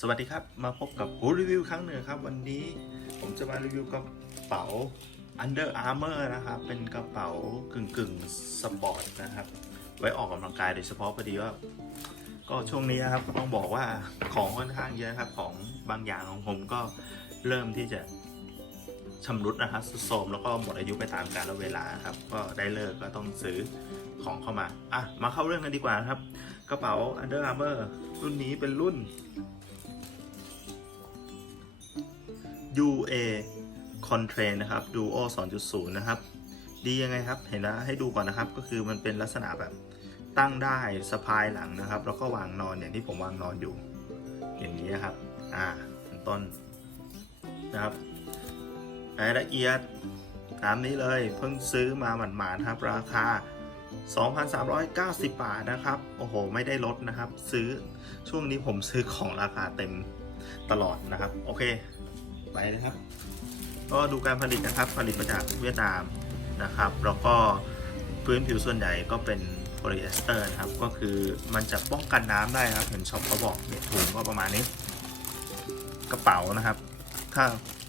สวัสดีครับ มาพบกับกูรีวิวครั้งหนึ่งครับ วันนี้ผมจะมารีวิวกระเป๋า Under Armour นะครับ เป็นกระเป๋ากึ่งกึ่งสปอร์ตนะครับ ไว้ออกกำลังกายโดยเฉพาะพอดีว่า ก็ช่วงนี้นะครับต้องบอกว่าของค่อนข้างเยอะครับ ของบางอย่างของผมก็เริ่มที่จะชำรุดนะครับสุดโทมแล้วก็หมดอายุไปตามกาลเวลาครับ ก็ได้เลิกก็ต้องซื้อของเข้ามา อะ มาเข้าเรื่องกันดีกว่าครับ กระเป๋า Under Armour รุ่นนี้เป็นรุ่น UA Contrain นะครับ Duo 2.0 นะครับ ดียังไงครับ เห็นแล้วให้ดูก่อนนะครับ ก็คือมันเป็นลักษณะแบบตั้งได้สะพายหลังนะครับ แล้วก็วางนอนอย่างที่ผมวางนอนอยู่ อย่างนี้นครับ อ่าเป็นต้นนะครับรายละเอียดตามนี้เลยเพิ่งซื้อมาหมาดๆครับ ราคา 2,390 บาทนะครับ โอ้โห ไม่ได้ลดนะครับ ซื้อช่วงนี้ผมซื้อของราคาเต็มตลอดนะครับ โอเค ไปเลยครับ ก็ดูการผลิตนะครับ ผลิตมาจากเวียดนามนะครับแล้วก็พื้นผิวส่วนใหญ่ก็เป็นโพลีเอสเตอร์นะครับ ก็คือมันจะป้องกันน้ำได้ครับเห็นช็อปเขาบอกเนี่ยถุงก็ประมาณนี้ กระเป๋านะครับ ถ้า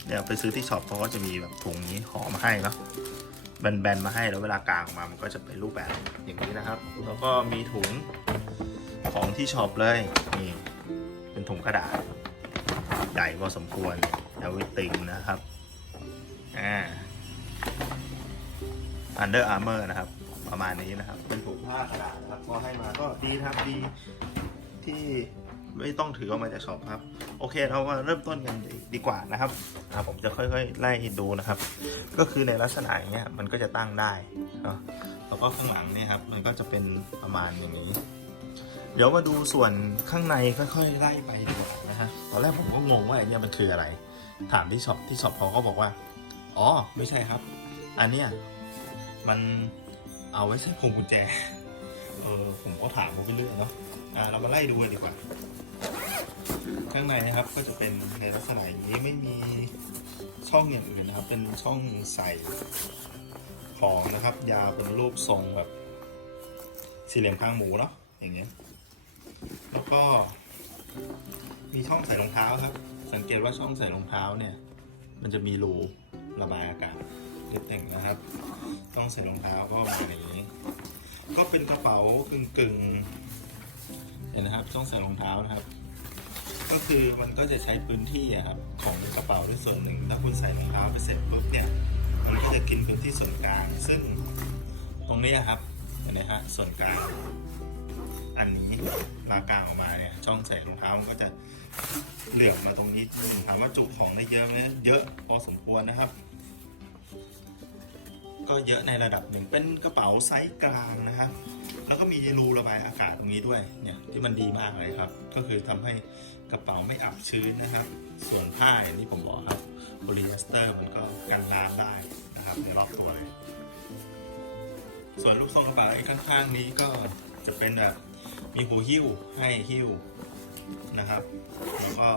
เนี่ยไปซื้อที่ช็อปเขาก็จะมีแบบถุงนี้ห่อมาให้เนาะแบนๆมาให้แล้วเวลากางออกมามันก็จะเป็นรูปแบบอย่างนี้นะครับ แล้วก็มีถุงของที่ช็อปเลยนี่เป็นถุงกระดาษใหญ่พอสมควร เอาไว้ติงนะครับอ่า Under Armour นะครับ ประมาณนี้นะครับ เป็นถุงผ้ากระดาษนะครับก็ให้มาก็ดีครับดีที่ไม่ต้องถือออกมาจากช็อปครับ โอเคเรามาเริ่มต้นกันดีกว่านะครับอาผมจะค่อยๆไล่ดูนะครับ ก็คือในลักษณะอย่างเงี้ยมันก็จะตั้งได้แล้วก็ข้างหลังเนี่ยครับ มันก็จะเป็นประมาณอย่างนี้ เดี๋ยวมาดูส่วนข้างในค่อยๆไล่ไปดีกว่านะฮะตอนแรกผมก็งงว่าอ้เนี่ยมันคืออะไร ถามที่ช็อปที่ช็อปเขาก็บอกว่า อ๋อ ไม่ใช่ครับ อันเนี้ยมันเอาไว้ใส่พวงกุญแจ เออผมก็ถามเขาไปเรื่อยเนาะ อ่า เรามาไล่ดูกันดีกว่า ข้างในนะครับก็จะเป็นในลักษณะอย่างนี้ไม่มีช่องอย่างอื่นนะครับ เป็นช่องใส่ของนะครับ ยาวเป็นรูปทรงแบบสี่เหลี่ยมข้างหมูเนาะอย่างเงี้ย แล้วก็มีช่องใส่รองเท้าครับ สังเกตว่าช่องใส่รองเท้าเนี่ย มันจะมีรูระบายอากาศเล็บแต่งนะครับช่องใส่รองเท้าก็มาอย่างนี้ ก็เป็นกระเป๋ากึ่งกึ่งๆเห็นนะครับช่องใส่รองเท้านะครับ ก็คือมันก็จะใช้พื้นที่ครับของกระเป๋าด้วยส่วนหนึ่ง ถ้าคุณใส่รองเท้าไปเสร็จปุ๊บเนี่ย มันก็จะกินพื้นที่ส่วนกลาง ซึ่งตรงนี้อะครับเห็นไหมฮะส่วนกลางอันนี้มากลาง ออกมาเนี่ยช่องใส่รองเท้ามันก็จะเหลื่อมมาตรงนี้ถามว่าจุของได้เยอะไหมเยอะพอสมควรนะครับ ก็เยอะในระดับหนึ่งเป็นกระเป๋าไซส์กลางนะครับ แล้วก็มีรูระบายอากาศตรงนี้ด้วยเนี่ยที่มันดีมากเลยครับ ก็คือทำให้กระเป๋าไม่อับชื้นนะครับ ส่วนผ้าอย่างที่ผมบอกครับโพลีเอสเตอร์มันก็กันน้ำได้นะครับในรอบตัวเลยส่วนลูกทรงกระเป๋าไอ้ข้างๆนี้ก็จะเป็นแบบ มีหูหิ้วให้หิ้วนะครับ แล้วก็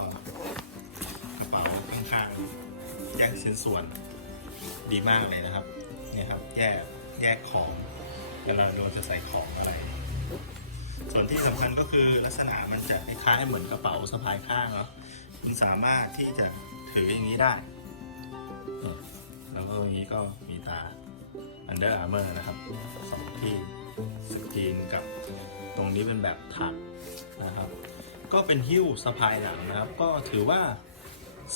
กระเป๋าข้างๆแยกชิ้นส่วนดีมากเลยนะครับเนี่ยครับ แยกแยกของเวลาโดนจะใส่ของอะไร ส่วนที่สำคัญก็คือลักษณะมันจะคล้ายๆเหมือนกระเป๋าสะพายข้างเนาะมันสามารถที่จะถืออย่างนี้ได้แล้วก็ตรงนี้ก็มีตา Under Armour นะครับสองที่สกรีนกับ นี้เป็นแบบถักนะครับ ก็เป็นหิ้วสะพายหลังนะครับ ก็ถือว่า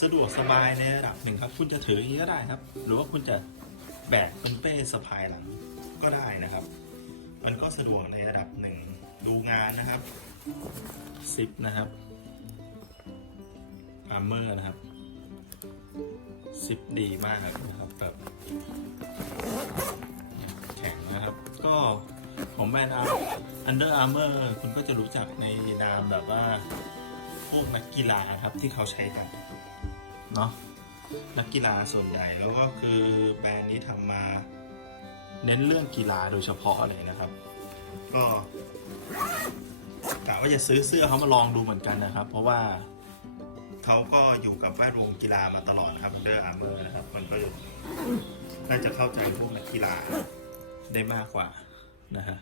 สะดวกสบายในระดับหนึ่งครับ คุณจะถืออย่างนี้ก็ได้ครับ หรือว่าคุณจะแบกเป็นเป้สะพายหลังก็ได้นะครับ มันก็สะดวกในระดับหนึ่งดูงานนะครับซิปนะครับอาร์เมอร์นะครับซิปดีมากนะครับแบบแข็งนะครับ ก็ ของแบรนด์อันเดอร์อาร์เมอร์คุณก็จะรู้จักในนามแบบว่า พวกนักกีฬาครับที่เขาใช้กัน เนาะนักกีฬาส่วนใหญ่แล้วก็คือแบรนด์นี้ทำมา เน้นเรื่องกีฬาโดยเฉพาะเลยนะครับ ก็กะว่าจะซื้อเสื้อเขามาลองดูเหมือนกันนะครับ เพราะว่าเขาก็อยู่กับแวดวงกีฬามาตลอดครับเดอร์อาร์เมอร์นะครับ มันก็น่าจะเข้าใจพวกนักกีฬาได้มากกว่านะฮะ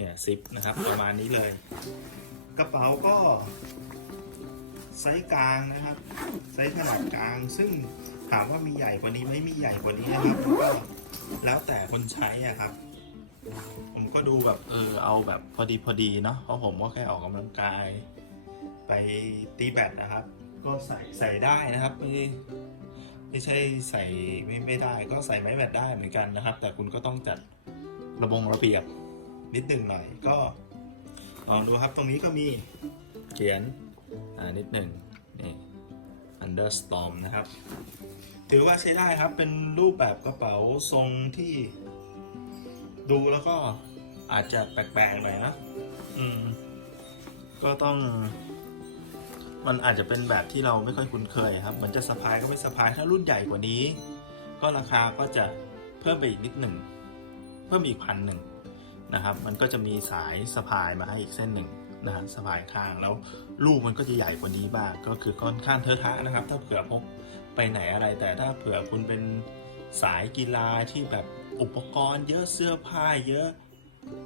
เนี่ยซิปนะครับประมาณนี้เลย กระเป๋าก็ไซส์กลางนะครับไซส์ขนาดกลาง ซึ่งถามว่ามีใหญ่กว่านี้ไหม่มีใหญ่กว่านี้นะครับก็แล้วแต่คนใช้อะครับ ผมก็ดูแบบเออเอาแบบพอดีพอดีเนาะเพราะผมก็แค่ออกกำลังกาย ไปตีแบดนะครับ ก็ใส่ใส่ได้นะครับไม่ไม่ใช่ใส่ไม่ไม่ได้ ก็ใส่ไม้แบดได้เหมือนกันนะครับ แต่คุณก็ต้องจัดระบงระเบียบ นิดหนึ่งหน่อยก็ลองดูครับตรงนี้ก็มีเขียนอ่านิดหนึ่งนี่ understorm นะครับ ถือว่าใช้ได้ครับเป็นรูปแบบกระเป๋าทรงที่ดูแล้วก็อาจจะแปลกๆหน่อยนะอืมก็ต้อง มันอาจจะเป็นแบบที่เราไม่ค่อยคุ้นเคยครับเหมือนจะสะพายก็ไม่สะพายถ้ารุ่นใหญ่กว่านี้ ก็ราคาก็จะเพิ่มไปอีกนิดหนึ่ง เพิ่มอีกพันหนึ่ง นะครับ มันก็จะมีสายสะพายมาให้อีกเส้นหนึ่งนะฮะสะพายข้างแล้วลูกมันก็จะใหญ่กว่านี้บ้าง ก็คือค่อนข้างเทอะทะนะครับ ถ้าเผื่อพกไปไหนอะไร แต่ถ้าเผื่อคุณเป็นสายกีฬาที่แบบอุปกรณ์เยอะเสื้อผ้าเยอะ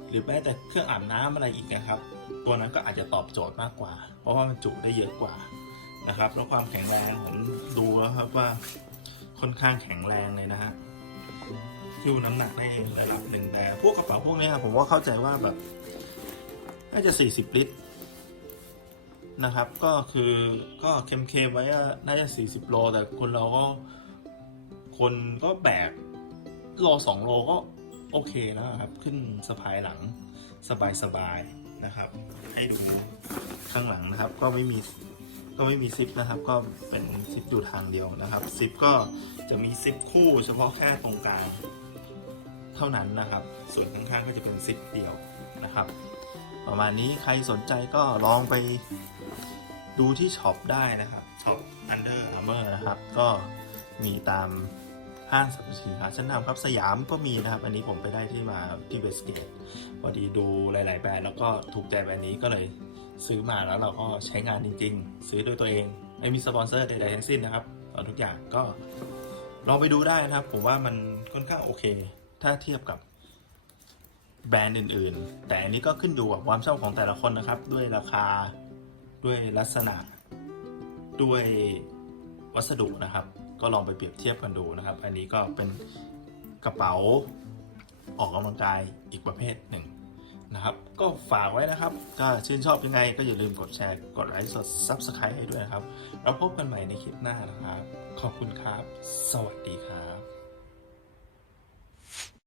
หรือแม้แต่เครื่องอาบน้ำอะไรอีกนะครับ ตัวนั้นก็อาจจะตอบโจทย์มากกว่า เพราะว่ามันจุได้เยอะกว่านะครับแล้วความแข็งแรงผมดูแล้วครับว่าค่อนข้างแข็งแรงเลยนะฮะ คิวน้ำหนักได้ระดับหนึ่งแต่พวกกระเป๋าพวกนี้ยผมว่าเข้าใจว่าแบบน่าจะ 40 ลิตรนะครับ ก็คือก็เค็มๆไว้ว่าน่าจะ 40 โล แต่คนเราก็คนก็แบกโลสองโลก็โอเคแล้วครับ ขึ้นสะพายหลังสบายๆนะครับ ให้ดูข้างหลังนะครับ ก็ไม่มีก็ไม่มีซิปนะครับ ก็เป็นซิปอยู่ทางเดียวนะครับซิปก็จะมีซิปคู่เฉพาะแค่ตรงกลาง เท่านั้นนะครับ ส่วนข้างๆก็จะเป็นซิปเดียวนะครับ ประมาณนี้ใครสนใจก็ลองไปดูที่ช็อปได้นะครับช็อป Under Armour นะครับ ก็มีตามห้างสรรพสินค้าชั้นนำครับสยามก็มีนะครับ อันนี้ผมไปได้ที่มาที่เวสเกตพอดีดูหลาย ๆ แบรนด์แล้วก็ถูกใจแบรนด์นี้ก็เลยซื้อมาแล้วเราก็ใช้งานจริง ๆ ซื้อด้วยตัวเอง ไม่มีสปอนเซอร์ใด ๆ ทั้งสิ้นนะครับตอนทุกอย่างก็ลองไปดูได้นะครับ ผมว่ามันค่อนข้างโอเค ถ้าเทียบกับแบรนด์อื่น ๆ แต่อันนี้ก็ขึ้นอยู่กับความชอบของแต่ละคนนะครับ ด้วยราคาด้วยลักษณะ ด้วยวัสดุนะครับ ก็ลองไปเปรียบเทียบกันดูนะครับ อันนี้ก็เป็นกระเป๋าออกกำลังกายอีกประเภทหนึ่งนะครับ ก็ฝากไว้นะครับ ก็ชื่นชอบยังไงก็อย่าลืมกดแชร์ กดไลค์กด Subscribe ให้ด้วยนะครับ แล้วพบกันใหม่ในคลิปหน้านะครับ ขอบคุณครับ สวัสดีครับ